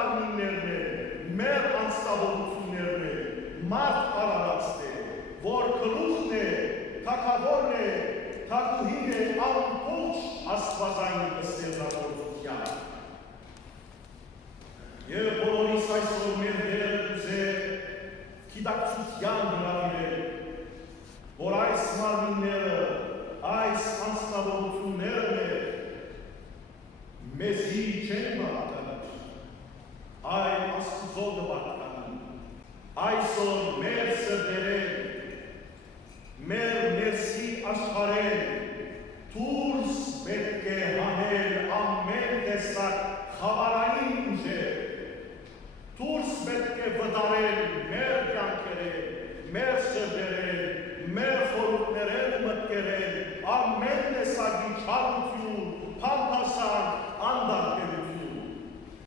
մարմիններն է, մեր անձնավորություններն է, մարդ արարածն է, որ գլուխն է, թագավորն է, թագուհին է ամբողջ աստվածային ստեղծագործության։ Եվ բոլորիս այսօր մեր դերը ուզեր գիտակցության հրավիրել, որ այս մարմինները, այս անձնավորությունները մեզի չեն պատկանում, այլ Աստծո պատկանում։ Այսօր մեր սրտերեն, մեր ներսի աշխարհեն դուրս պետք է հանել ամեն տեսակ խավարային ուժեր, դուրս պետք է վտարել մեր կյանքերեն, մեր սրտերեն, մեր խորհուրդներեն ու մտքերեն ամեն տեսակի